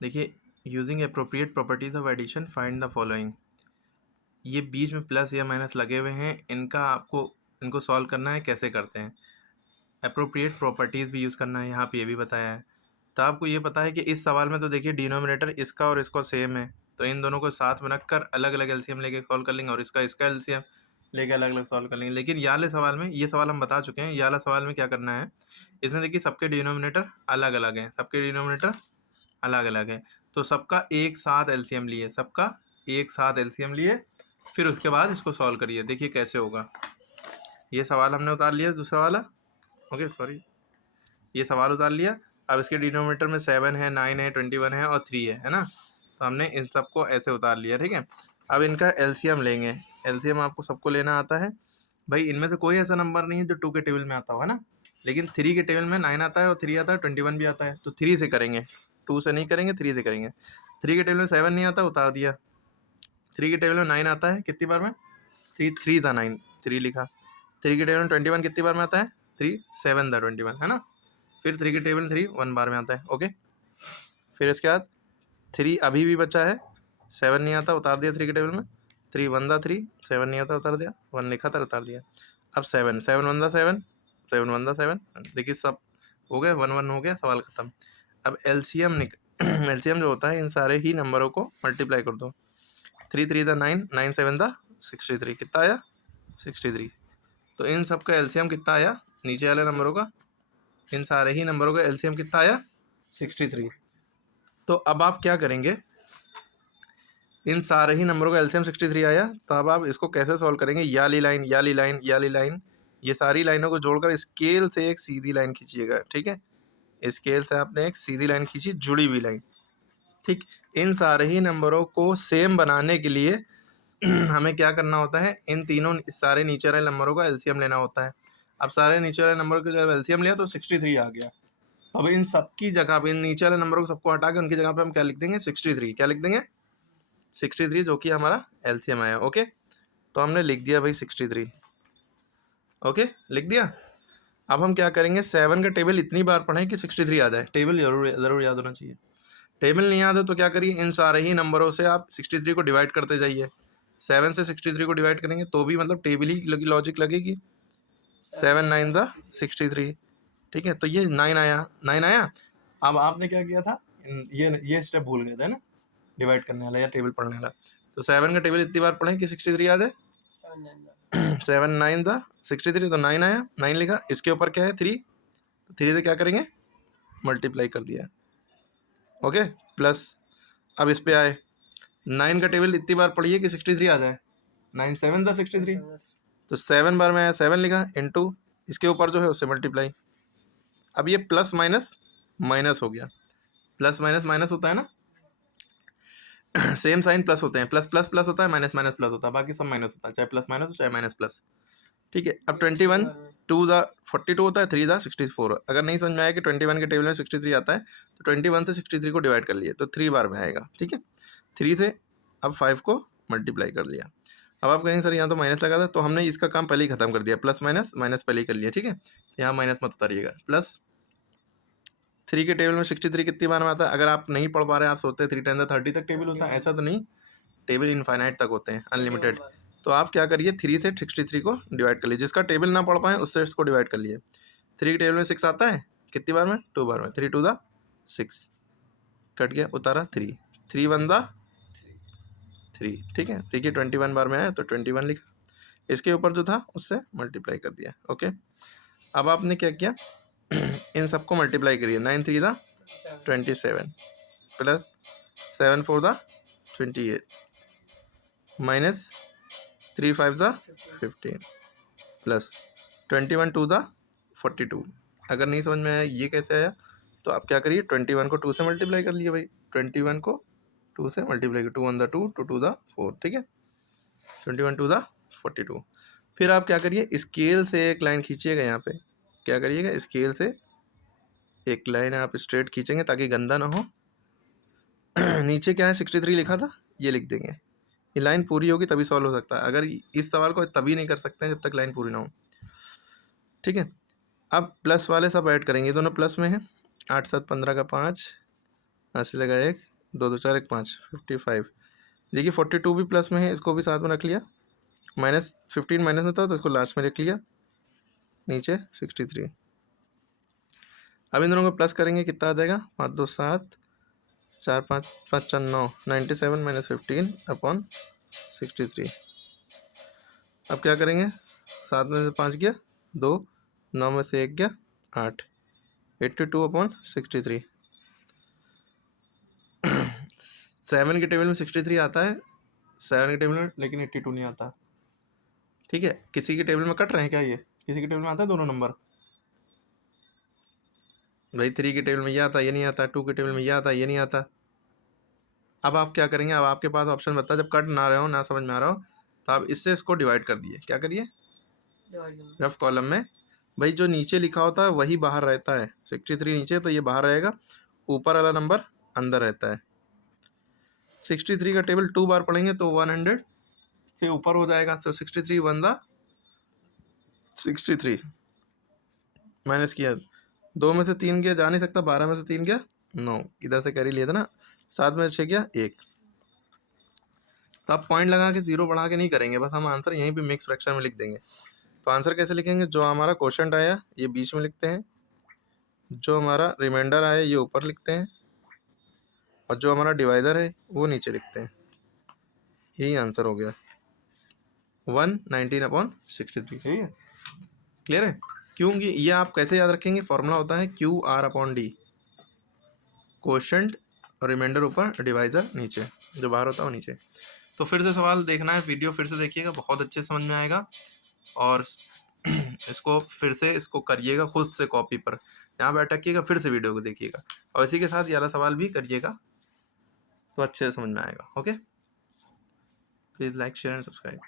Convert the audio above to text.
देखिए, using appropriate properties of addition find the following. ये बीच में प्लस या माइनस लगे हुए हैं, इनको सॉल्व करना है। कैसे करते हैं? अप्रोप्रिएट प्रॉपर्टीज़ भी यूज़ करना है, यहाँ पे ये भी बताया है। तो आपको ये पता है कि इस सवाल में तो देखिए डिनोमिनेटर इसका और इसका सेम है, तो इन दोनों को साथ में रखकर अलग अलग एलसीएम लेके सॉल्व कर लेंगे और इसका इसका एलसीएम लेके अलग अलग सॉल्व कर लेंगे। लेकिन ये वाले सवाल में, ये सवाल हम बता चुके हैं, ये वाला सवाल में क्या करना है, इसमें देखिए सबके डिनोमिनेटर अलग अलग हैं, सबके डिनोमिनेटर अलग अलग है। तो सबका एक साथ एलसीएम लिए, सबका एक साथ एलसीएम लिए, फिर उसके बाद इसको सॉल्व करिए। देखिए कैसे होगा। ये सवाल हमने उतार लिया, दूसरा वाला, ओके सॉरी, ये सवाल उतार लिया। अब इसके डिनोमिनेटर में 7 है, 9 है, 21 है और 3 है ना। तो हमने इन सबको ऐसे उतार लिया, ठीक है। अब इनका एलसीएम लेंगे। एलसीएम आपको सबको लेना आता है भाई। इनमें से कोई ऐसा नंबर नहीं है जो 2 के टेबल में आता हो, है ना। लेकिन 3 के टेबल में 9 आता है और 3 आता है, 21 भी आता है। तो 3 से करेंगे, 2 से नहीं करेंगे, 3 से करेंगे। 3 के टेबल में 7 नहीं आता, उतार दिया। 3 के टेबल में 9 आता है, कितनी बार में? 3 था 9, 3 लिखा। 3 के टेबल में 21 कितनी बार में आता है? 3, 7 था 21, है ना। फिर 3 के टेबल 3 1 बार में आता है, ओके। फिर इसके बाद 3 अभी भी बचा है, 7 नहीं आता, उतार दिया 3 के टेबल में। 3 1 था 3, 7 नहीं आता, उतार दिया। 1 लिखा था, उतार दिया। अब 7 7 1 था 7, 7 1 था 7। देखिए सब हो गए, 1 1 हो गया, सवाल खत्म। अब एलसीएम एलसीएम जो होता है, इन सारे ही नंबरों को मल्टीप्लाई कर दो। 3 3 था 9, 9 7 था 63, कितना आया? 63। तो इन सब का एलसीएम कितना आया? नीचे वाले नंबरों का, इन सारे ही नंबरों का एलसीएम कितना आया? 63। तो अब आप क्या करेंगे, इन सारे ही नंबरों का एलसीएम 63 आया, तो अब आप इसको कैसे सॉल्व करेंगे? ये वाली लाइन, ये वाली लाइन, ये वाली लाइन, ये सारी लाइनों को जोड़कर स्केल से एक सीधी लाइन खींचिएगा, ठीक है। स्केल से आपने एक सीधी लाइन खींची, जुड़ी हुई लाइन, ठीक। इन सारे ही नंबरों को सेम बनाने के लिए हमें क्या करना होता है, इन तीनों सारे नीचे वाले नंबरों का एलसीएम लेना होता है। अब सारे नीचे वाले नंबर का जब एलसीएम लिया तो 63 आ गया। अब इन सबकी जगह पे, इन नीचे वाले नंबरों को सबको हटा के उनकी जगह पे हम क्या लिख देंगे? 63। क्या लिख देंगे? 63, जो कि हमारा एलसीएम आया, ओके। तो हमने लिख दिया भाई 63, ओके, लिख दिया। अब हम क्या करेंगे, 7 का टेबल इतनी बार पढ़ें कि 63 आ जाए। टेबल जरूर याद होना चाहिए। टेबल नहीं याद हो तो क्या करिए, इन सारे ही नंबरों से आप 63 को डिवाइड करते जाइए। 7 से 63 को डिवाइड करेंगे तो भी मतलब टेबल ही लॉजिक लगेगी। 7 9 ज़ा 63, ठीक है। तो ये 9 आया, 9 आया। अब आपने क्या किया था, ये स्टेप भूल गए थे ना, डिवाइड करने वाला या टेबल पढ़ने वाला। तो 7 का टेबल इतनी बार पढ़ें कि 63 याद है। 7 9 था 63, तो 9 आया, 9 लिखा। इसके ऊपर क्या है? 3, 3 से क्या करेंगे? मल्टीप्लाई कर दिया, ओके, प्लस। अब इस पे आए, 9 का टेबल इतनी बार पढ़िए कि 63 आ जाए। 9 7 था 63, तो 7 बार में आया, 7 लिखा, इनटू इसके ऊपर जो है उससे मल्टीप्लाई। अब ये प्लस माइनस माइनस हो गया। प्लस माइनस माइनस होता है ना, सेम साइन प्लस होते हैं। प्लस प्लस प्लस होता है, माइनस माइनस प्लस होता है, बाकी सब माइनस होता है, चाहे प्लस माइनस हो चाहे माइनस प्लस, ठीक है। अब 21 2 दा 42 होता है, 3 दा 64। अगर नहीं समझ में आया कि 21 के टेबल में 63 आता है, तो 21 से 63 को डिवाइड कर लिए तो 3 बार में आएगा, ठीक है। 3 से अब 5 को मल्टीप्लाई कर दिया। अब आप कहेंगे सर यहाँ तो माइनस लगा था, तो हमने इसका काम पहले ही खत्म कर दिया। प्लस माइनस माइनस पहले ही कर लिया, ठीक है। यहाँ माइनस मत उतारिएगा। प्लस 3 के टेबल में 63 कितनी बार में आता है? अगर आप नहीं पढ़ पा रहे हैं, आप सोचते हैं 3 10 30 तक टेबल होता है, ऐसा तो नहीं। टेबल इनफाइनाइट तक होते हैं, अनलिमिटेड। तो आप क्या करिए, 3 से 63 को डिवाइड कर लीजिए। जिसका टेबल ना पढ़ पाए उससे इसको डिवाइड कर लिए। 3 के टेबल में 6 आता है, कितनी बार में? 2 बार में। 3 2 दा 6, कट गया, उतारा 3, 3 1 दा 3, ठीक है। देखिए 21 बार में आया तो 21 लिखा, इसके ऊपर जो था उससे मल्टीप्लाई कर दिया, ओके। अब आपने क्या किया, इन सबको मल्टीप्लाई करिए। 9 3 दा 27, प्लस 7 4 दा 28, माइनस 3 5 दा 15, प्लस 21 2 दा 42। अगर नहीं समझ में आया ये कैसे आया, तो आप क्या करिए, 21 को 2 से मल्टीप्लाई कर लिए भाई। 21 को 2 से मल्टीप्लाई कर, 2 1 दा 2, 2 2 दा 4, ठीक है। 21 2 दा 42। फिर आप क्या करिए, स्केल से एक लाइन खींचिएगा। यहाँ पे क्या करिएगा, स्केल से एक लाइन आप स्ट्रेट खींचेंगे ताकि गंदा ना हो। नीचे क्या है, 63 लिखा था, ये लिख देंगे। ये लाइन पूरी होगी तभी सॉल्व हो सकता है। अगर इस सवाल को तभी नहीं कर सकते हैं जब तक लाइन पूरी ना हो, ठीक है। अब प्लस वाले सब ऐड करेंगे, दोनों प्लस में है। 8 7 15 का 5, 80 लगा 1, 2 2 4 1 5 55। देखिए 42 भी प्लस में है, इसको भी साथ में रख लिया। -15 माइनस में था तो इसको लास्ट में रख लिया। नीचे 63। अब इन दोनों को प्लस करेंगे, कितना आ जाएगा? 5 2 7, 4 5 5 4 9, 97 माइनस 15 अपॉन 63। अब क्या करेंगे? 7 में से 5 गया 2, 9 में से 1 गया 8, 82 अपॉन 63। 7 के टेबल में 63 आता है, 7 के टेबल में, लेकिन 82 नहीं आता। ठीक है, किसी के टेबल में कट रहे हैं क्या? ये किसी के टेबल में आता है दोनों नंबर? भाई 3 के टेबल में ये आता, ये नहीं आता। 2 के टेबल में ये आता, ये नहीं आता। अब आप क्या करेंगे? अब आपके पास ऑप्शन बता, जब कट ना रहे हो, ना समझ में आ रहा हो, तो आप इससे इसको डिवाइड कर दिए। क्या करिए? रफ कॉलम में भाई जो नीचे लिखा होता है वही बाहर रहता है। 63 नीचे तो ये बाहर रहेगा, ऊपर वाला नंबर अंदर रहता है। 63 का टेबल 2 बार पढ़ेंगे तो 100 से ऊपर हो जाएगा। तो 63 वन दा 63 माइनस किया, 2 में से 3 गया, जा नहीं सकता। 12 में से 3 गया 9, इधर से कैरी लिया था ना। 7 में से 6 गया 1। तो आप पॉइंट लगा के 0 बढ़ा के नहीं करेंगे, बस हम आंसर यहीं पे मिक्स फ्रैक्शन में लिख देंगे। तो आंसर कैसे लिखेंगे? जो हमारा क्वोशंट आया ये बीच में लिखते हैं, जो हमारा रिमाइंडर आया ये ऊपर लिखते हैं, और जो हमारा डिवाइडर है वो नीचे लिखते हैं। यही आंसर हो गया 119 अपॉन 63। ठीक है, क्लियर है? क्योंकि ये आप कैसे याद रखेंगे? फॉर्मूला होता है QR upon D, quotient remainder ऊपर, डिवाइजर नीचे, जो बाहर होता है वो नीचे। तो फिर से सवाल देखना है, वीडियो फिर से देखिएगा, बहुत अच्छे समझ में आएगा। और इसको फिर से इसको करिएगा खुद से कॉपी पर, यहाँ पे अटकिएगा, फिर से वीडियो को देखिएगा, और इसी के साथ ये वाला सवाल भी करिएगा, तो अच्छे से समझ में आएगा। Okay, please like share and subscribe.